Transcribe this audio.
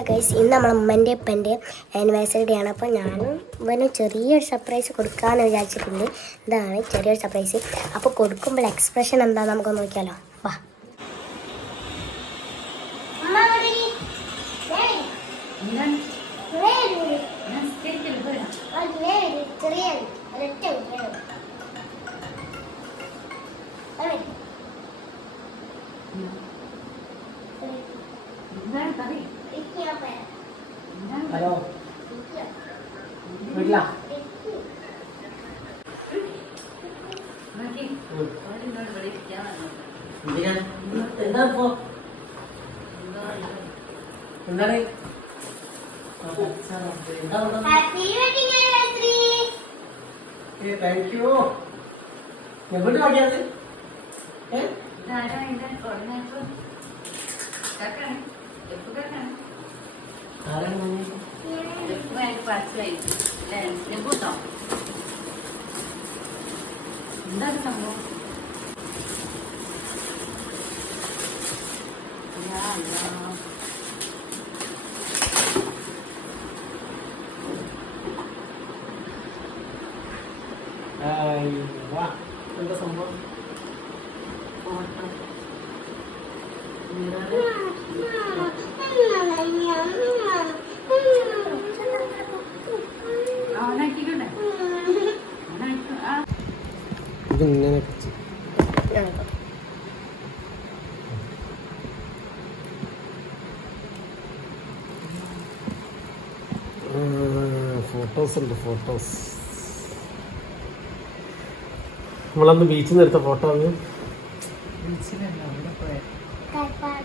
Hello guys, ഇന്ന് നമ്മളെ ഉമ്മൻ്റെ ഉപ്പൻ്റെ anniversary day ആണ്. അപ്പോൾ ഞാനും ഇവന് ചെറിയൊരു സർപ്രൈസ് കൊടുക്കാമെന്ന് വിചാരിച്ചിട്ടുണ്ട്. ഇതാണ് ചെറിയൊരു സർപ്രൈസ്. അപ്പോൾ കൊടുക്കുമ്പോൾ എക്സ്പ്രഷൻ എന്താണെന്ന് നമുക്ക് നോക്കിയാലോ. വാ. ഹലോ വീട്ടിലാ എന്താ ഇപ്പോ എന്താണ് താങ്ക് യു. എവിടെ വാങ്ങിയത്? എന്താ സംഭവം? എന്താ സംഭവം? ഫോട്ടോ ഓണാക്കിക്കോട്ടെ. ഇതിങ്ങനെ ഫോട്ടോസ് ഉണ്ട്. ഫോട്ടോസ് നമ്മളന്ന് ബീച്ചിൽ നിന്ന് എടുത്ത ഫോട്ടോ ആണ്. കാപ്പാട്